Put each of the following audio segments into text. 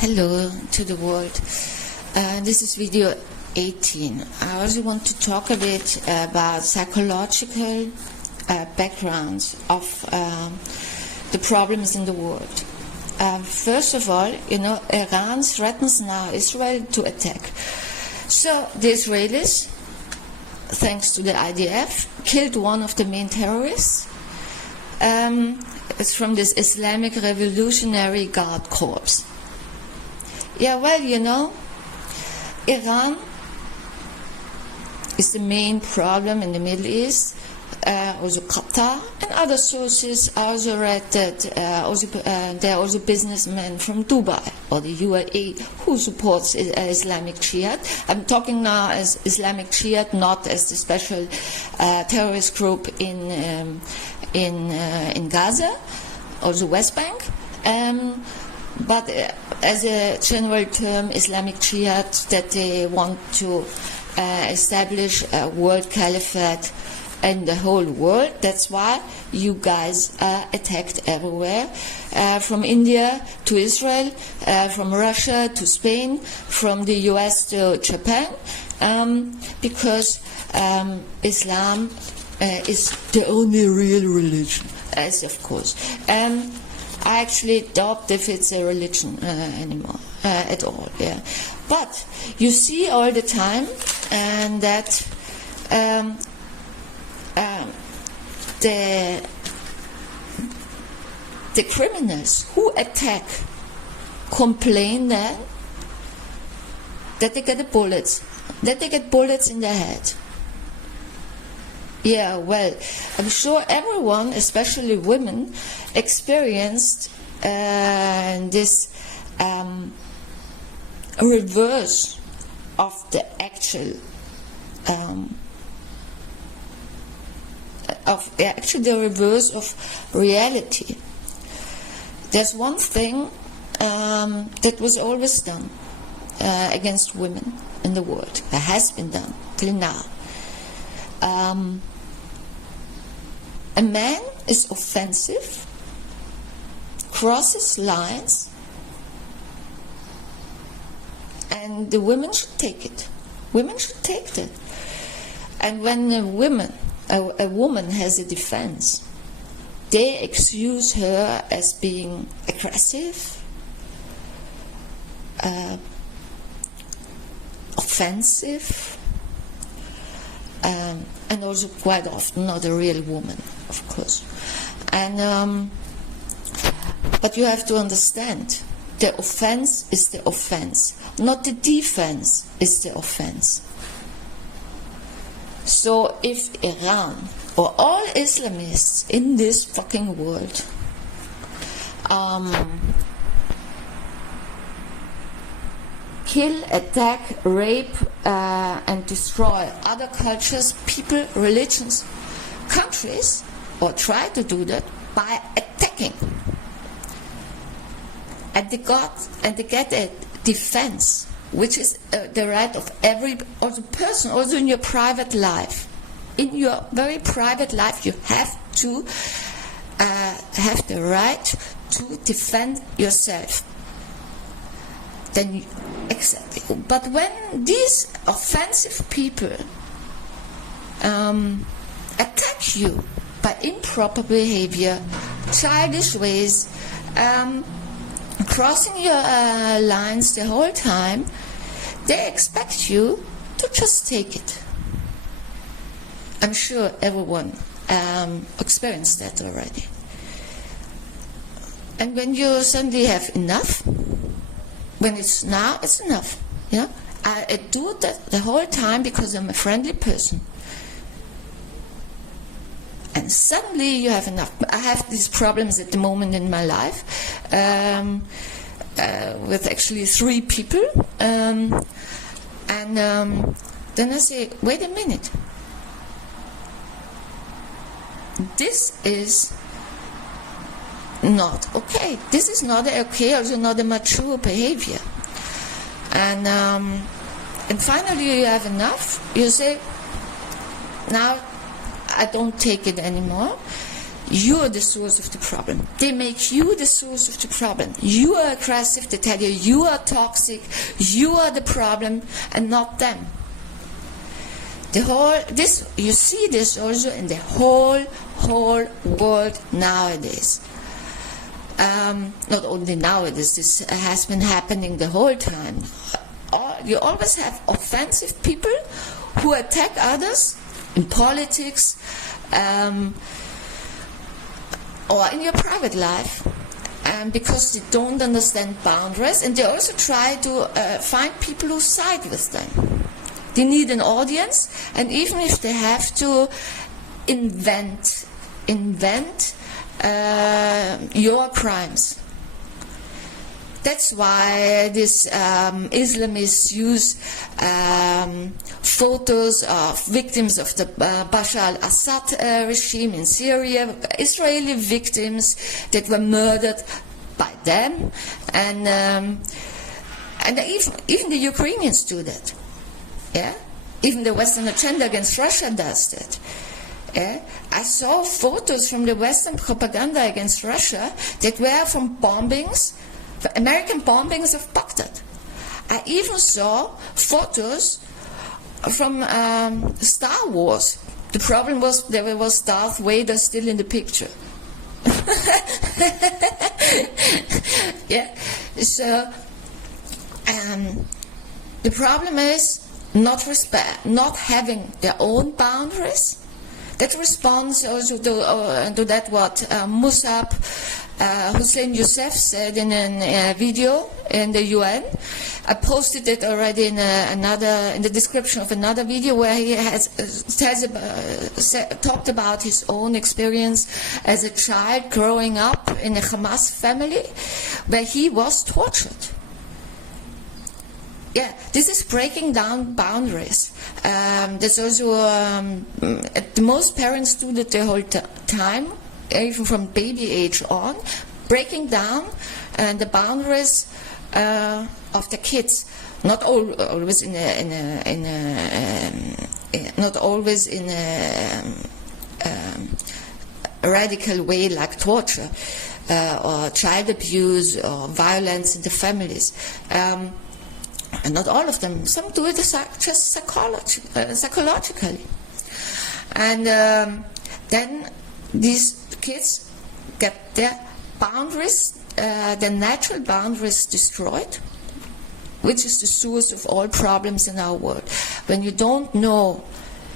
Hello to the world. This is video 18. I also want to talk a bit about psychological backgrounds of the problems in the world. First of all, Iran threatens now Israel to attack. So the Israelis, thanks to the IDF, killed one of the main terrorists. It's from this Islamic Revolutionary Guard Corps. Yeah, well, Iran is the main problem in the Middle East. Also Qatar and other sources also read that there are also businessmen from Dubai or the UAE who supports Islamic Jihad. I'm talking now as Islamic Jihad, not as the special terrorist group in Gaza, also West Bank. But as a general term, Islamic Jihad, that they want to establish a world caliphate in the whole world. That's why you guys are attacked everywhere, from India to Israel, from Russia to Spain, from the US to Japan, because Islam is the only real religion, as of course. I actually doubt if it's a religion anymore, at all. Yeah, but you see all the time, and that the criminals who attack complain then that they get bullets in their head. Yeah, well, I'm sure everyone, especially women, experienced this reverse of the actual, the reverse of reality. There's one thing that was always done against women in the world, that has been done till now. A man is offensive, crosses lines, and the women should take it. Women should take that. And when a woman has a defense, they excuse her as being aggressive, offensive, and also quite often not a real woman, of course. And but you have to understand, the offense is the offense, not the defense is the offense. So if Iran or all Islamists in this fucking world kill, attack, rape, and destroy other cultures, people, religions, countries, or try to do that by attacking, and they get a defense, which is the right of every also person, also in your private life. In your very private life, you have to have the right to defend yourself. Then exactly. But when these offensive people attack you by improper behavior, childish ways, crossing your lines the whole time, they expect you to just take it. I'm sure everyone experienced that already. And when you suddenly have enough, when it's enough. Yeah, I do that the whole time because I'm a friendly person. And suddenly you have enough. I have these problems at the moment in my life with actually 3 people. And then I say, wait a minute. This is not okay. This is not okay, also not a mature behavior. And finally you have enough. You say, now I don't take it anymore. you are the source of the problem. They make you the source of the problem. You are aggressive. They tell you are toxic. You are the problem, and not them. You see this also in the whole world nowadays. Not only nowadays, this has been happening the whole time. You always have offensive people who attack others in politics or in your private life, because they don't understand boundaries, and they also try to find people who side with them. They need an audience, and even if they have to invent your crimes. That's why these Islamists use photos of victims of the Bashar al-Assad regime in Syria, Israeli victims that were murdered by them, and even the Ukrainians do that. Yeah, even the Western agenda against Russia does that. Yeah? I saw photos from the Western propaganda against Russia that were from bombings, American bombings of Baghdad. I even saw photos from Star Wars. The problem was there was Darth Vader still in the picture. Yeah. So the problem is not having their own boundaries. That responds also to that what Musab Hussein Youssef said in a video in the UN. I posted it already in the description of another video where he talked about his own experience as a child growing up in a Hamas family where he was tortured. Yeah, this is breaking down boundaries. There's also most parents do that the whole time, even from baby age on, breaking down the boundaries of the kids. Not always in a radical way like torture or child abuse or violence in the families. And not all of them. Some do it just psychologically. And then these kids get their boundaries, their natural boundaries destroyed, which is the source of all problems in our world. When you don't know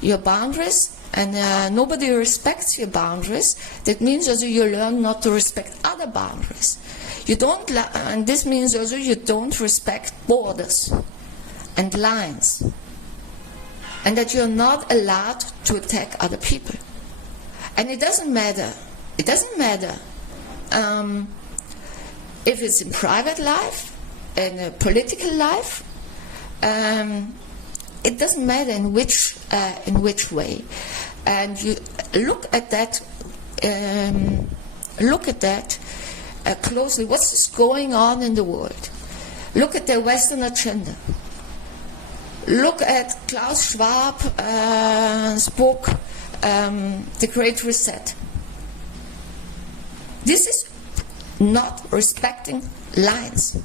your boundaries and nobody respects your boundaries, that means also you learn not to respect other boundaries. And this means also you don't respect borders and lines, and that you're not allowed to attack other people. And it doesn't matter. It doesn't matter if it's in private life, in a political life. It doesn't matter in which way. And you look at that. Closely. What's going on in the world? Look at the Western agenda. Look at Klaus Schwab's book, The Great Reset. This is not respecting lines.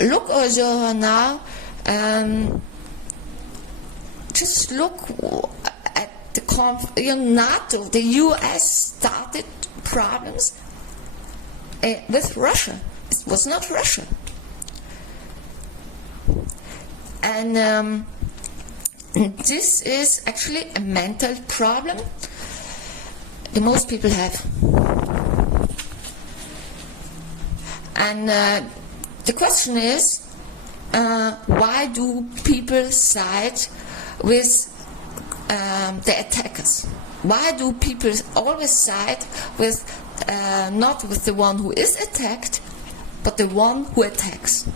Look also now, just look at the NATO, the US started problems with Russia. It was not Russia. And this is actually a mental problem that most people have. And the question is, why do people side with the attackers? Why do people always side with not with the one who is attacked, but the one who attacks?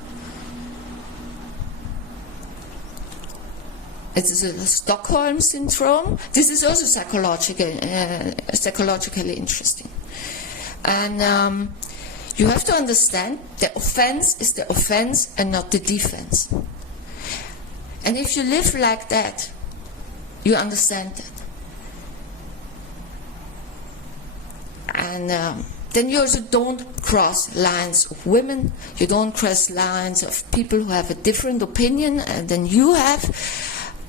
It is a Stockholm syndrome. This is also psychologically interesting. And you have to understand the offense is the offense and not the defense. And if you live like that, you understand that. And then you also don't cross lines of women, you don't cross lines of people who have a different opinion than you have,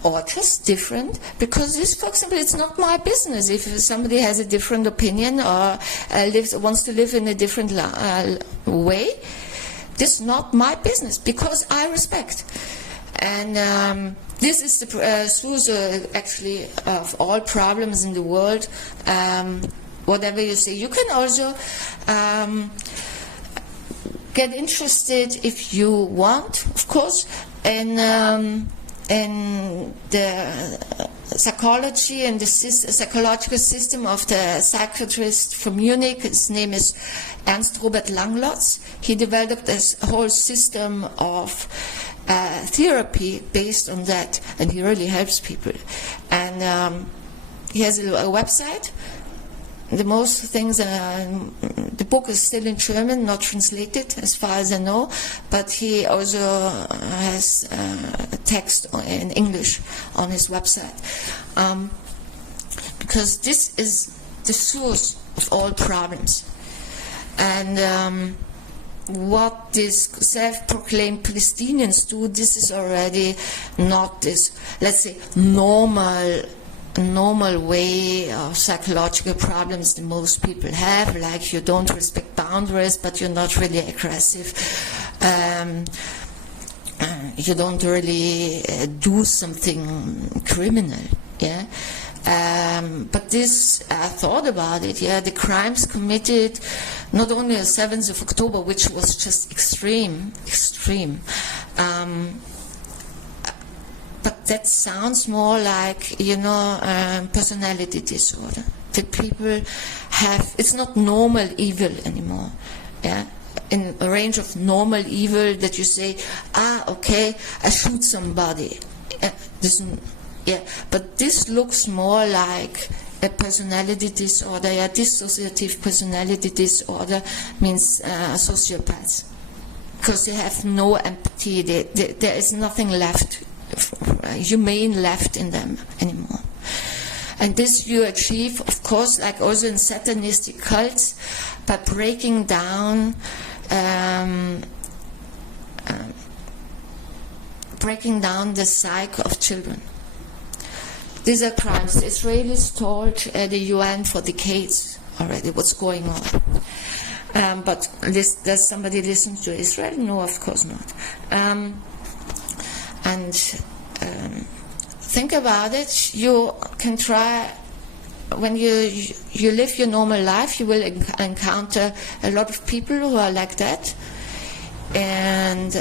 or just different, because this, for example, it's not my business. If somebody has a different opinion or wants to live in a different way, this is not my business, because I respect. And this is the source, actually, of all problems in the world. Whatever you say, you can also get interested, if you want, of course, in the psychology and the psychological system of the psychiatrist from Munich. His name is Ernst Robert Langlotz. He developed this whole system of therapy based on that, and he really helps people. And he has a website. The most things, the book is still in German, not translated as far as I know, but he also has text in English on his website. Because this is the source of all problems. And what these self-proclaimed Palestinians do, this is already not this, let's say, normal way of psychological problems that most people have, like you don't respect boundaries, but you're not really aggressive. You don't really do something criminal, yeah. But this, I thought about it, yeah, the crimes committed not only on 7th of October, which was just extreme, but that sounds more like, personality disorder. The people have, it's not normal evil anymore, yeah? In a range of normal evil that you say, okay, I shoot somebody. But this looks more like a personality disorder. Dissociative personality disorder means sociopaths. Because they have no empathy, there is nothing left, humane left in them anymore. And this you achieve, of course, like also in satanistic cults, by breaking down the psyche of children. These are crimes. The Israelis told the UN for decades already what's going on. But does somebody listen to Israel? No, of course not. And think about it. You can try, when you live your normal life, you will encounter a lot of people who are like that. And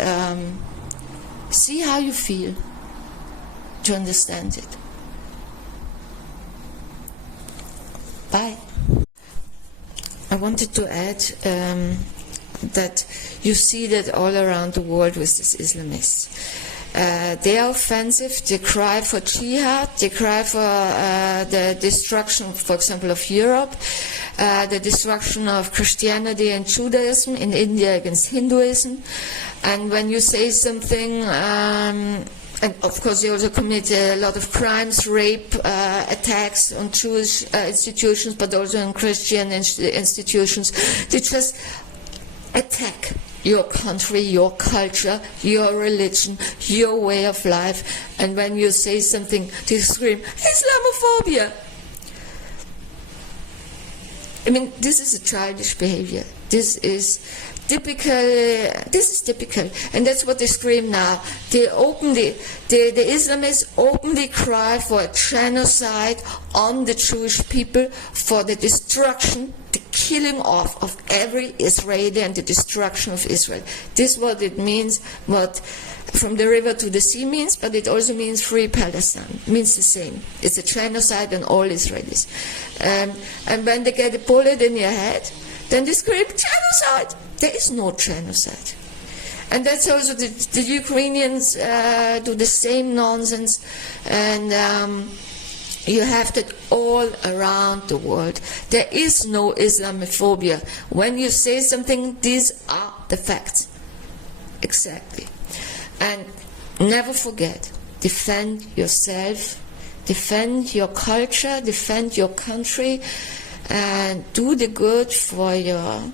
see how you feel to understand it. Bye. I wanted to add that you see that all around the world with these Islamists. They are offensive, they cry for jihad, they cry for the destruction, for example, of Europe, the destruction of Christianity and Judaism in India against Hinduism. And when you say something, and of course they also commit a lot of crimes, rape, attacks on Jewish institutions, but also on Christian institutions. They just attack your country, your culture, your religion, your way of life. And when you say something, they scream, Islamophobia! I mean, this is a childish behavior. This is typical, and that's what they scream now. They openly, the Islamists openly cry for a genocide on the Jewish people, for the destruction, the killing off of every Israeli and the destruction of Israel. This is what it means, what from the river to the sea means, but it also means free Palestine. It means the same. It's a genocide on all Israelis. And when they get a bullet in your head, then they scream, genocide! There is no genocide. And that's also the Ukrainians do the same nonsense. And you have that all around the world. There is no Islamophobia. When you say something, these are the facts. Exactly. And never forget, defend yourself, defend your culture, defend your country. and do the good for your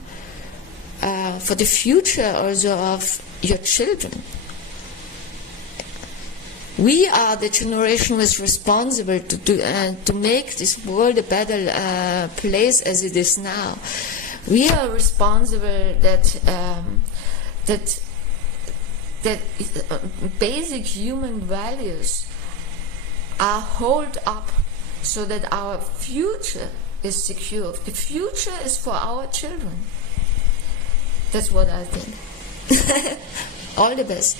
for the future also of your children. We are the generation who is responsible to make this world a better place as it is now. We are responsible that basic human values are held up so that our future is secure. The future is for our children. That's what I think. All the best.